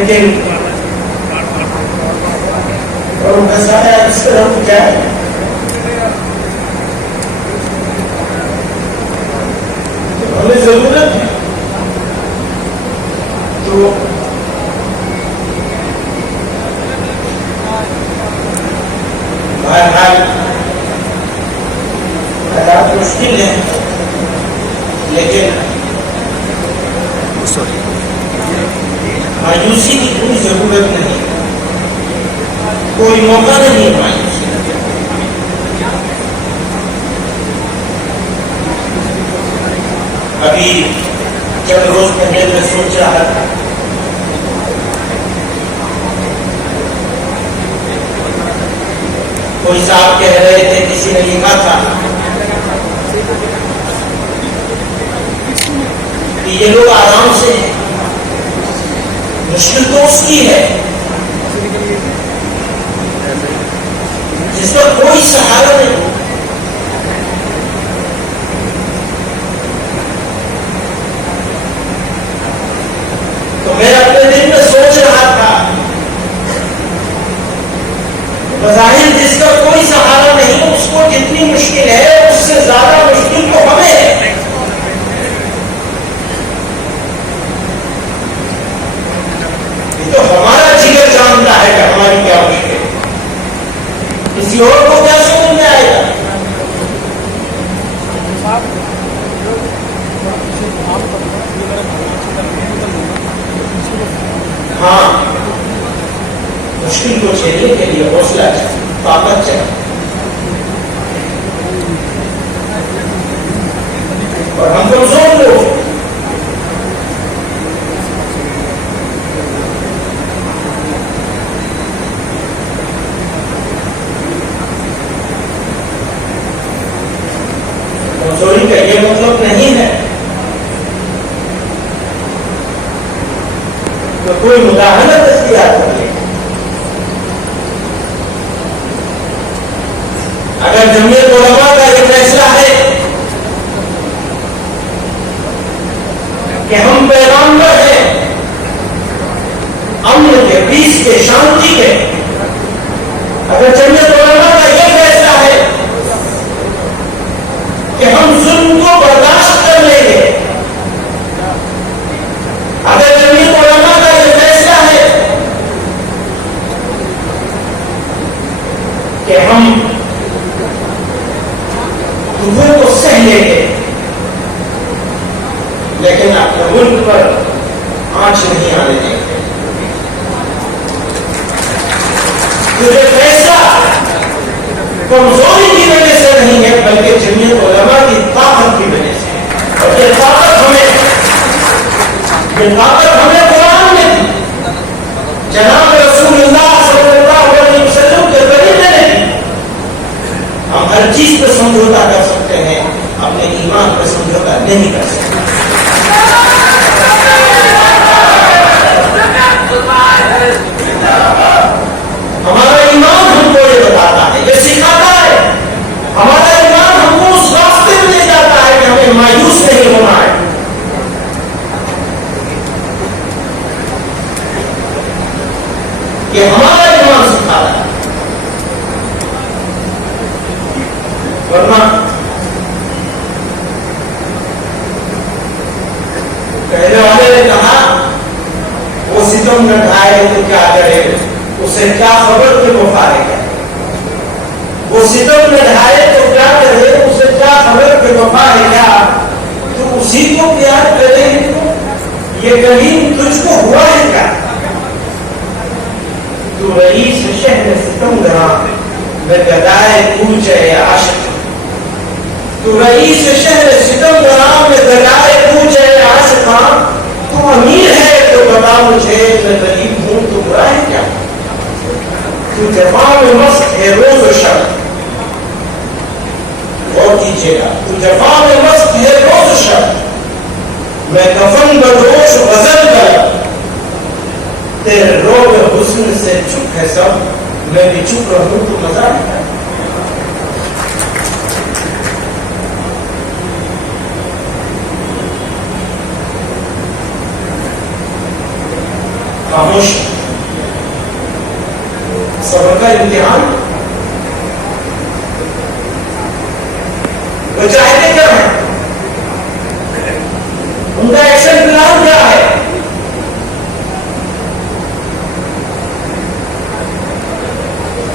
لیکن اور بسایا اس طرح ہم کیا ہے ہمیں ضرورت ہے تو بہرحال حالات مشکل ہیں لیکن مایوسی کی کوئی ضرورت نہیں کوئی موقع نہیں مایوسی ابھی چند روز پہلے میں سوچ رہا تھا کوئی صاحب کہہ رہے تھے کسی نے لکھا تھا کہ یہ لوگ آرام سے ہیں مشکل تو اس کی ہے جس کا کوئی سہارا نہیں تو میں اپنے دل میں سوچ رہا تھا بظاہر جس کا کوئی سہارا نہیں اس کو جتنی مشکل ہے اس سے زیادہ مشکل تو ہمیں ہے تو ہمارا جگر جانتا ہے کہ ہماری کیا مشکل ہے کسی اور کو کیا سمجھ میں آئے گا ہاں مشکل کو جھیلنے کے لیے حوصلہ چاہیے طاقت چاہیے اور ہم کمزور لوگ کمزوری کا یہ مطلب نہیں ہے تو کوئی مداحنت اختیار کر لے اگر جمعیت علماء کا یہ فیصلہ ہے کہ ہم پیغامبر ہیں امن کے پیس کے شانتی کے اگر جمعیت علماء کا یہ فیصلہ ہے کہ ہم ظلم کو برداشت کر لیں گے اگر جمعیت علماء کا یہ فیصلہ ہے کہ ہم دکھوں کو سہ لیں گے لیکن اپنے ملک پر آنچ نہیں آنے دیں گے یہ فیصلہ کمزوری کی وجہ سے نہیں ہے بلکہ جمعیت علماء کی طاقت کی وجہ سے اور یہ طاقت ہمیں قرآن نے دی جناب رسول اللہ صلی اللہ علیہ وسلم کے طریقے نے دی ہم ہر چیز پہ سمجھوتا کر سکتے ہیں اپنے ایمان پہ سمجھوتا نہیں کر سکتے ہمارا ایمان ہم کو یہ بتاتا ہے یہ سکھاتا ہے ہمارا ایمان ہم کو اس راستے میں لے جاتا ہے کہ ہمیں مایوس نہیں ہونا ہے یہ ہمارا ایمان سکھاتا ہے ورنہ پہلے والے نے کہا وہ ستم نہ ڈھائے تو کیا کرے اسے کیا خبر کہ وہ فارغ ہے وہ ستم نہ ڈھائے تو کیا کرے اسے کیا خبر کہ وہ فارغ ہے تو اسی کو پیار کرے یہ کہیں تجھ کو ہوا ہے کیا تو رئیس شہر ستم گراں میں گدائے کوچ ہے عاشق تو رئیس شہر ستم گراں میں گدائے کوچ ہے عاشقاں تو امیر ہے تو بتا مجھے میں غریب ہوں تو برا ہے کیا تو جفا میں مست ہے روز و شب غور کیجیے گا تو جفا میں مست ہے روز و شب میں کفن بدوش غزل کر تیرے روب حسن سے چپ ہے سب میں بھی چپ رہوں تو مزہ ہے خاموش صبر کا امتحان. مجاہدے کیا ہیں؟ ان کا ایکشن پلان کیا ہے؟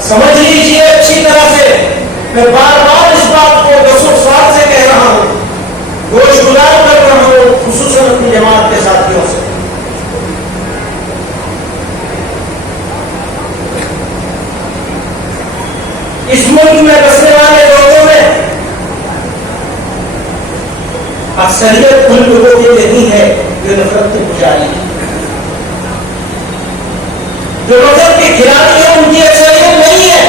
سمجھ لیجیے اچھی طرح سے. میں بار بار اس بات کو 10 سال سے کہہ رہا ہوں, گوش گزار کر رہا ہوں, خصوصاً اپنی جماعت کے ساتھیوں سے. اس ملک میں بسنے والے لوگوں میں اکثریت ان لوگوں کی نہیں ہے جو نفرت کے پجاری ہیں, جو نفرت کے کھلاڑی ہیں. ان کی اکثریت نہیں ہے.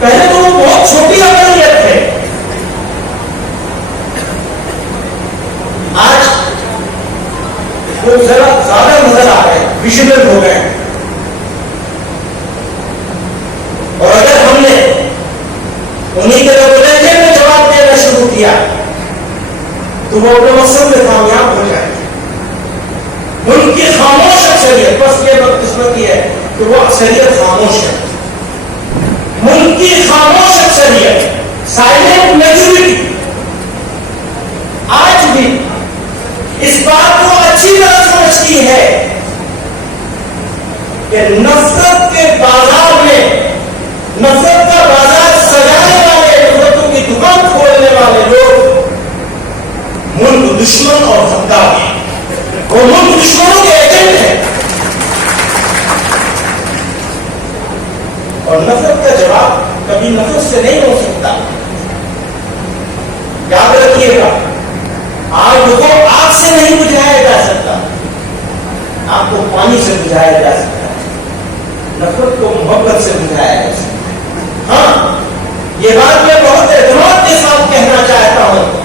پہلے تو وہ بہت چھوٹی اقلیت تھے, آج وہ ذرا زیادہ نظر آ رہے ہیں, ویژنل ہو گئے. اور اگر ہم نے انہیں کے ریگولیشن میں جواب دینا شروع کیا تو وہ اپنے مقصد میں کامیاب ہو جائے. ان کی خاموش اکثریت, بس یہ بدقسمتی ہے کہ وہ اکثریت خاموش ہے. ملک کی خاموش اکثریت, سائلنٹ میجورٹی, آج بھی اس بات کو اچھی طرح سمجھتی ہے کہ نفرت کے بازار میں, نفرت کا بازار سجانے والے, نفرتوں کی دکان کھولنے والے لوگ ملک دشمن اور غدار ہیں. وہ ملک دشمنوں کے ایجنٹ ہیں. اور نفرت کا جواب کبھی نفرت سے نہیں ہو سکتا. یاد رکھیے گا, آگ کو آگ سے نہیں بجھایا جا سکتا, آگ کو پانی سے بجھایا جا سکتا ہے. نفرت کو محبت سے بجھایا جا سکتا ہے. ہاں, یہ بات میں بہت اعتماد کے ساتھ کہنا چاہتا ہوں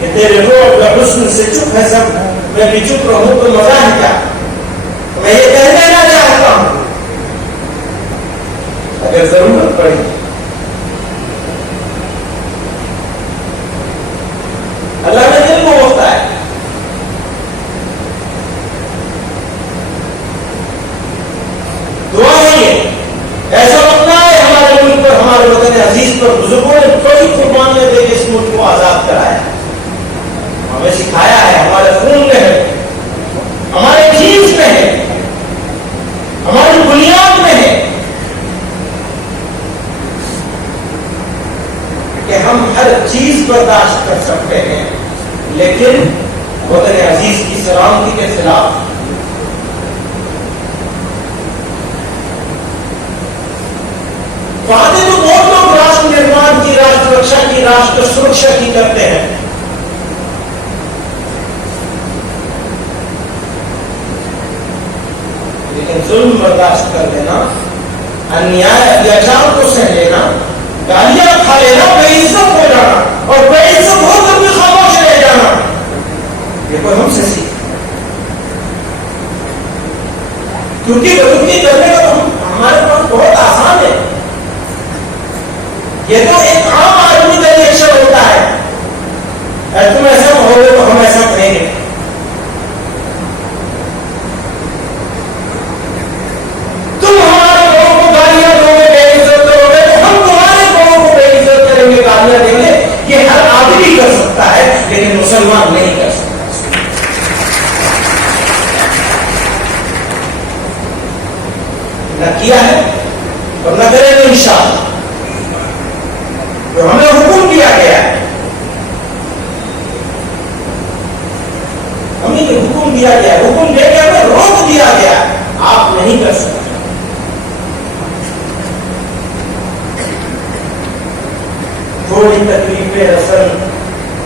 کہ تیرے روح کا حسن سے چپ ہے سب, میں بھی چپ رہوں تو مزہ ہے کیا. میں یہ کہہ دینا چاہتا ہوں اگر ضرورت پڑے اللہ نے دل کو ہوتا ہے. دعا ہے یہ ایسا وقت نہ ہے ہمارے ملک پر, ہمارے وطن عزیز پر بزرگوں نے کئی قربانیاں دے کے اس ملک کو آزاد کرایا, ہمیں سکھایا ہے, ہمارے خون میں ہے, ہمارے جینز میں ہے, ہماری بنیاد میں ہے کہ ہم ہر چیز برداشت کر سکتے ہیں, لیکن وطن عزیز کی سلامتی کے خلاف. وعدے تو بہت لوگ راشٹر نرمان کی, راشٹر رکشا کی, راشٹر سرکشا کی کرتے ہیں, لیکن ظلم برداشت کر لینا, انیائے اتیاچار کو سہ لینا, گالیاں کھا لینا, بے عزت ہو جانا, اور بے عزت ہو کر بھی خاموش رہ جانا, یہ کوئی ہم سے سیکھ. کیونکہ بدتمی کرنے کا تو ہمارے پاس بہت آسان ہے. یہ تو ایک عام آدمی کا ریئیکشن ہوتا ہے, تم ایسا ہوگے تو ہم ایسا کریں گے. تم ہمارے لوگوں کو گالیاں دو گے, بے عزت کرو گے, تو ہم تمہارے لوگوں کو بے عزت کریں گے, گالیاں دیں گے. یہ ہر آدمی کر سکتا ہے, لیکن مسلمان نہیں کر سکتا. نہ کیا ہے اور نہ کریں گے انشاءاللہ. تو ہمیں حکم دیا گیا ہے, ہمیں جو حکم دیا گیا, حکم دے کے ہمیں روک دیا گیا, آپ نہیں کر سکتے. تھوڑی تکلیفیں رسن,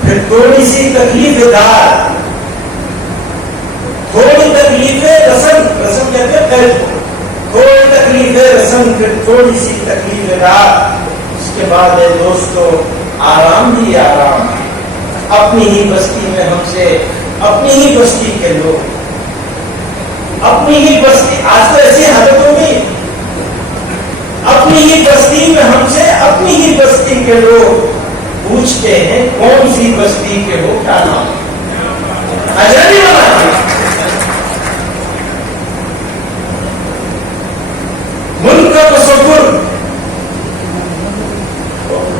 پھر تھوڑی سی تکلیف دار, تھوڑی تکلیفیں رسن, رسن کہتے ہیں قید کو, تھوڑی تکلیفیں رسن, پھر تھوڑی سی تکلیف دار, اس کے بعد ہے دوستو آرام ہی آرام. اپنی ہی بستی میں ہم سے, اپنی ہی بستی کے لوگ, اپنی ہی بستی, آج تو ایسی حالت ہو گئی, اپنی ہی بستی میں ہم سے, اپنی ہی بستی کے لوگ پوچھتے ہیں کون سی سی بستی کے ہو کیا نام اجنبی بنا دیا. ملک کا تصور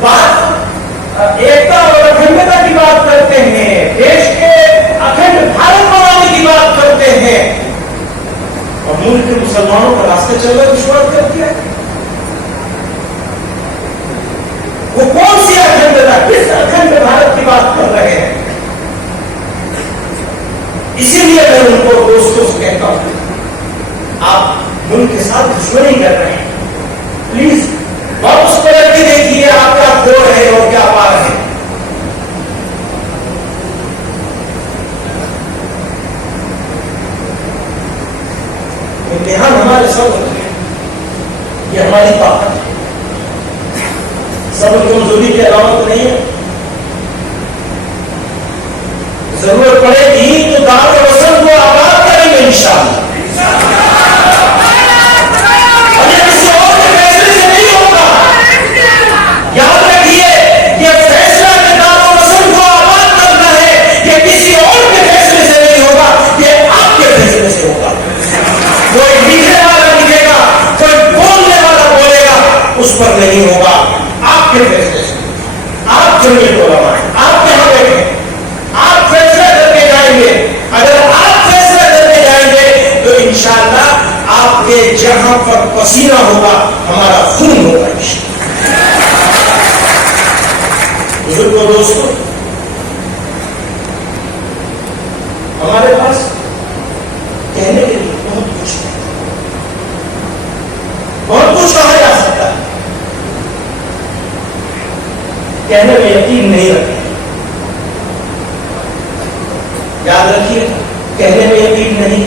بات ایکتا اور اکھنڈتا کی بات کرتے ہیں, دیش کے اکھنڈ بھارت بنانے کی بات کرتے ہیں, اور ملک کے مسلمانوں کا راستہ چلنا دشوار کر دیا. وہ کون سی اکھنڈتا, کس اکھنڈ بھارت کی بات کر رہے ہیں؟ اسی لیے میں ان کو دوستوں سے کہتا ہوں, آپ ملک کے ساتھ دشمنی کر رہے ہیں, پلیز واپس پلٹ کے دیکھیے آپ کیا کھو رہے اور کیا پا رہے ہیں. امتحان ہمارے صبر ہے, یہ ہماری طاقت ہے. صبر کمزوری کی علامت نہیں ہے. ضرورت پڑے گی تو دار وطن کو آباد کریں گے انشاءاللہ. یاد رکھیے, یہ فیصلہ کے دار و وطن کو آباد کرنا ہے, یہ کسی اور کے فیصلے سے نہیں ہوگا, یہ آپ کے فیصلے سے ہوگا. کوئی لکھنے والا لکھے گا, کوئی بولنے والا بولے گا, اس پر نہیں ہوگا, آپ کے فیصلے سے. آپ جمعیت علماء ہیں, آپ یہاں بیٹھے, آپ فیصلہ کر کے جائیں گے. اگر آپ فیصلہ کر کے جائیں گے تو انشاءاللہ آپ کے جہاں پر پسینہ ہوگا ہمارا خون ہوگا انشاءاللہ. بزرگوں, دوستوں, ہمارے پاس کہنے کے لیے بہت کچھ ہے, بہت کچھ کہا جا سکتا ہے. کہنے میں یقین نہیں رکھتے, یاد رکھیے, کہنے میں یقین نہیں,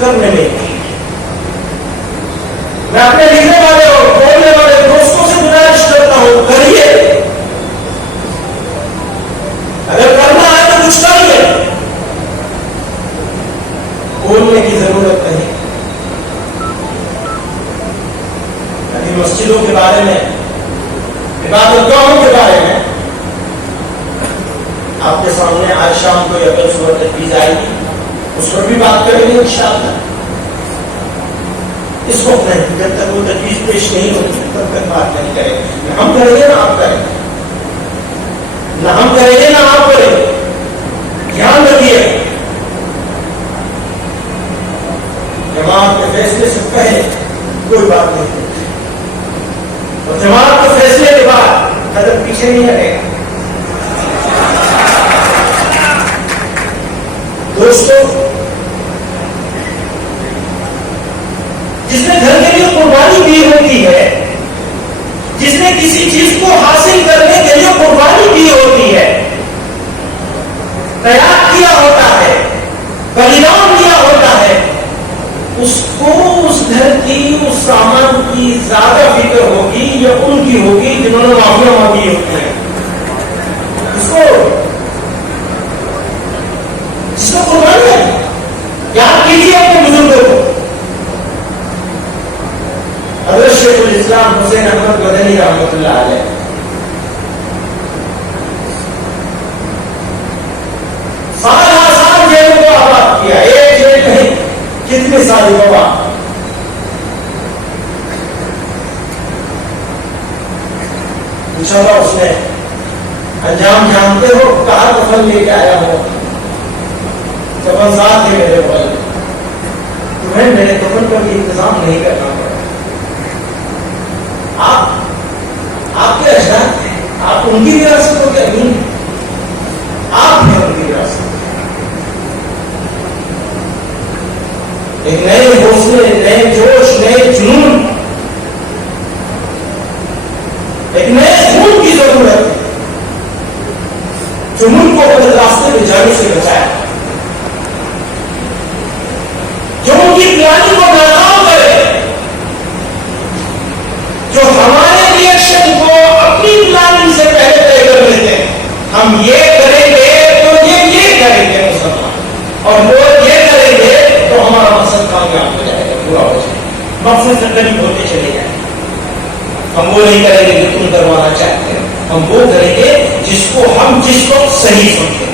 کرنے میں یقین. میں اپنے لکھنے والے اور بولنے والے دوستوں سے گزارش کرتا ہوں, کریے. اگر کرنا ہے تو کچھ کریے, بولنے کی ضرورت نہیں. ابھی مسجدوں کے بارے میں, عبادت گاہوں کے بارے میں آپ کے سامنے آج شام کو یہ صورت تجویز آئے گی, اس پر بھی بات کریں گے انشاءاللہ. اس وقت نہیں, جب تک وہ تجویز پیش نہیں ہوتی تب تک بات نہیں کریں. نہ ہم کریں گے نہ آپ کریں گے, نہ ہم کریں گے نہ آپ کریں گے. دھیان رکھیے, جماعت کے فیصلے سے پہلے کوئی بات نہیں ہوتی, اور جماعت کے فیصلے کے بعد قدم پیچھے نہیں ہٹے گا. دوستوں, جس نے گھر کے لیے قربانی دی ہوتی ہے, جس نے کسی چیز کو حاصل کرنے کے لیے قربانی دی ہوتی ہے, تیار کیا ہوتا ہے, بلیدان دیا ہوتا ہے, اس کو اس گھر کی, اس سامان کی زیادہ فکر ہوگی یا ان کی ہوگی جنہوں نے معافیاں مانگی ہوتی ہیں. اس کو جس کو قربانی ہے, یاد کیجیے اپنے بزرگوں کو. حضرت شیخ الاسلام حسین احمد مدنی رحمۃ اللہ علیہ سال جیلوں کو آباد کیا. ایک جیل نہیں, کتنے سال بابا. انشاءاللہ اس نے انجام جانتے ہو, کہاں کفن لے کے آیا ہو, ساتھ تھے میرے بھائی, تمہیں میرے کفن کا بھی انتظام نہیں کرنا پڑا. آپ کے اجداد ہیں, آپ ان کی وراثتوں کے امین ہیں, آپ ہیں ان کی وراثت. ایک نئے حوصلے, نئے جوش, نئے جنون, ایک نئے خون کی ضرورت ہے جو ملک کو غلط راستے پہ جانے سے بچائے, جو ان کی پلاننگ کو ناکام کرے, جو ہمارے ریئیکشن کو اپنی پلاننگ سے پہلے طے کر لیتے ہیں. ہم یہ کریں گے تو یہ کریں گے مسلمان, اور وہ یہ کریں گے تو ہمارا مقصد کامیاب ہو جائے گا, پورا ہو جائے گا, مقصد سے قریب ہوتے چلے جائیں. ہم وہ نہیں کریں گے کہ تم کروانا چاہتے ہو. ہم وہ کریں گے جس وقت صحیح سمجھیں.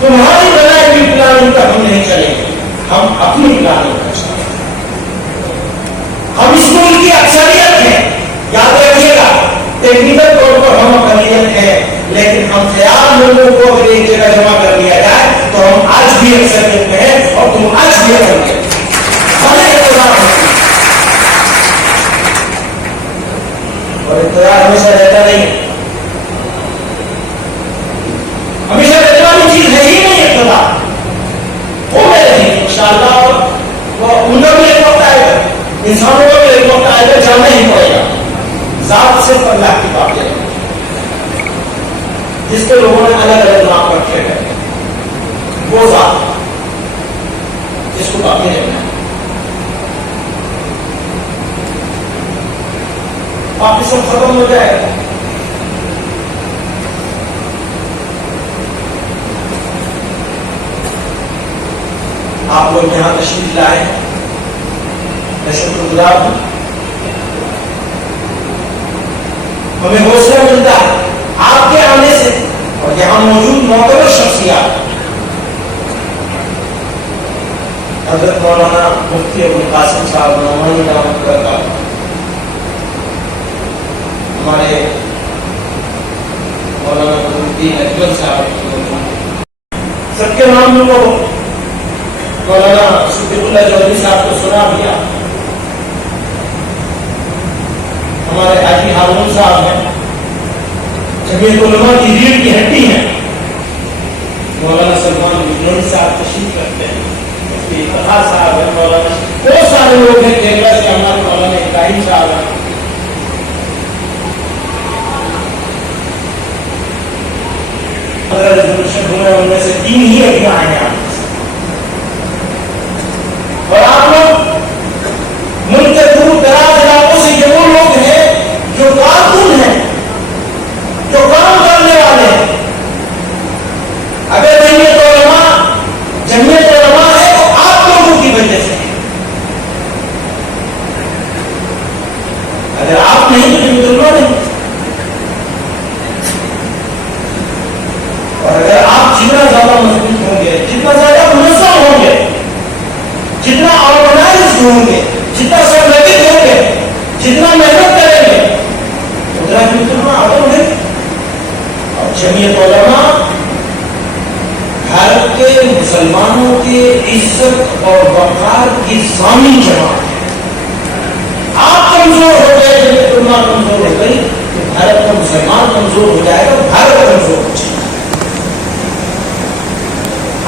تمہاری بنائی ہوئی پلاننگ پر ہم نہیں چلیں گے, ہم اپنی پلاننگ پر چلیں گے. ہم اس ملک کی اکثریت ہیں, یاد رکھیے گا. ٹیکنیکل طور پر ہم اقلیت ہیں, لیکن ہم خیال لوگوں کو اگر ایک جگہ جمع کر لیا جائے تو ہم آج بھی اکثریت میں ہیں, اور تم آج بھی اکثریت میں. ہمیں اقتدار اور اقتدار ہمیشہ رہتا نہیں ہے, ہمیشہ رہنے والی چیز ہے ہی نہیں اقتدار. وہ میں رہے گی انشاءاللہ. وہ ان کا بھی ایک وقت آئے گا, انسانوں کا بھی ایک وقت آئے گا, جانا ہی پڑے گا. ذات سے اللہ کی بات ہے جس کے لوگوں نے الگ الگ نام رکھے ہیں, وہ ذات جس کو باقی رہنا ہے. باقی سب ختم ہو جائے گا. آپ لوگ یہاں تشریف لائے, میں شکر گزار ہوں. ہمیں حوصلہ ملتا ہے آپ کے آنے سے, اور یہاں موجود معتبر شخصیات حضرت مولانا مفتی ابو القاسم صاحب نعمانی رحمۃ اللہ کا, ہمارے مولانا بدرالدین اجمل صاحب, سب کے نام لوگوں, مولانا صدیق اللہ جوہری صاحب کو سنا دیا, ہمارے حاجی ہارون صاحب ہیں, جمعیت علماء کی ریڑھ کی ہڈی ہیں, مولانا سلمان بجنوری صاحب تشریف رکھتے ہیں, مفتی فخر صاحب ہیں, مولانا بہت سارے لوگ ہیں کیرلا سے, ہمارے مولانا ابراہیم صاحب ہیں. ان میں سے 3 ہی ابھی آئے ہیں. اور آپ لوگ ملک کے دور دراز علاقوں سے یہ وہ لوگ ہیں جو کارکن ہیں, جو کام کرنے والے ہیں. اگر جمعیت علماء ہے تو آپ لوگوں کی وجہ سے, اگر آپ نہیں تو جمعیت علماء نہیں. اور اگر آپ جتنا زیادہ مضبوط ہوں گے, جتنا زیادہ منظم ہوں گے, جتنا آرگنائزڈ ہوں گے, جتنا سنگٹھت ہوں گے, جتنا محنت کریں گے, اتنا جمعیت علماء آگے بڑھے گی. اور جمعیت علماء بھارت کے مسلمانوں کے عزت اور وقار کی ضامن جماعت ہے. آپ کمزور ہو گئے, جمعیت علماء کمزور ہو گئی تو بھارت کا مسلمان کمزور ہو جائے گا, بھارت کمزور ہو جائے گا.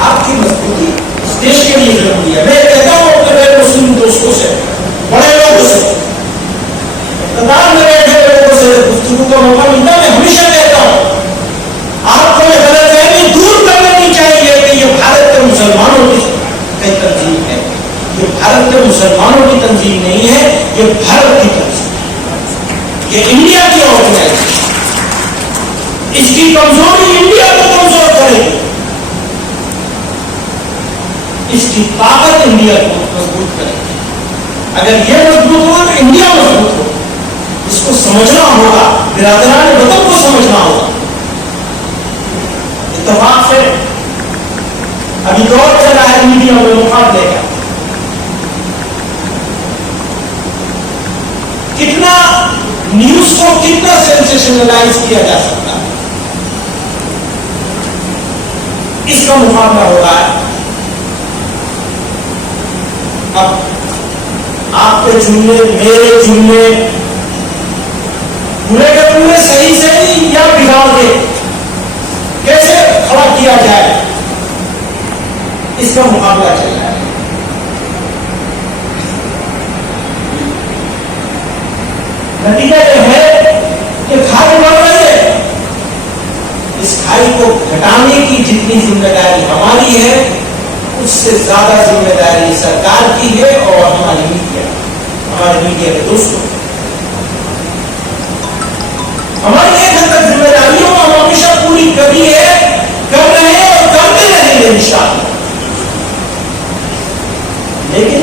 آپ کی مضبوطی اس دیش کے لیے ضروری ہے. میں کہتا ہوں اپنے غیر مسلم دوستوں سے, بڑے لوگوں سے, اقتدار میں بیٹھے لوگوں سے گفتگو کا موقع ملتا, میں ہمیشہ کہتا ہوں آپ کو یہ غلط فہمی دور کر لینی چاہیے کہ یہ بھارت کے مسلمانوں کی تنظیم ہے. یہ بھارت کے مسلمانوں کی تنظیم نہیں ہے, یہ بھارت کی تنظیم ہے, یہ انڈیا کی آرگنائزیشن. اس کی کمزوری انڈیا کو کمزور کرے گی, اس کی طاقت انڈیا کو مضبوط کرے گی. اگر یہ مضبوط ہو تو انڈیا مضبوط ہو. اس کو سمجھنا ہوگا, برادران وطن کو سمجھنا ہوگا. اتفاق سے ابھی دور چل رہا ہے میڈیا میں مقابلے کا, کتنا نیوز کو کتنا سینسیشنلائز کیا جا سکتا ہے, اس کا مقابلہ ہو رہا ہے. اب آپ کے جملے, میرے جملے پورے کے پورے صحیح صحیح یا بگاڑ کے کیسے کھڑا کیا جائے, اس کا مقابلہ چل رہا ہے. نتیجہ یہ ہے کہ کھائی بڑھ رہی ہے. اس کھائی کو گھٹانے کی جتنی ذمہ داری ہماری ہے, اس سے زیادہ ذمہ داری سرکار کی ہے اور ہمارے میڈیا کے دوستوں. ہماری ایک حد تک ذمہ داریوں کو ہم ہمیشہ پوری کری ہے, کر رہے ہیں اور کرتے رہیں گے انشاءاللہ. لیکن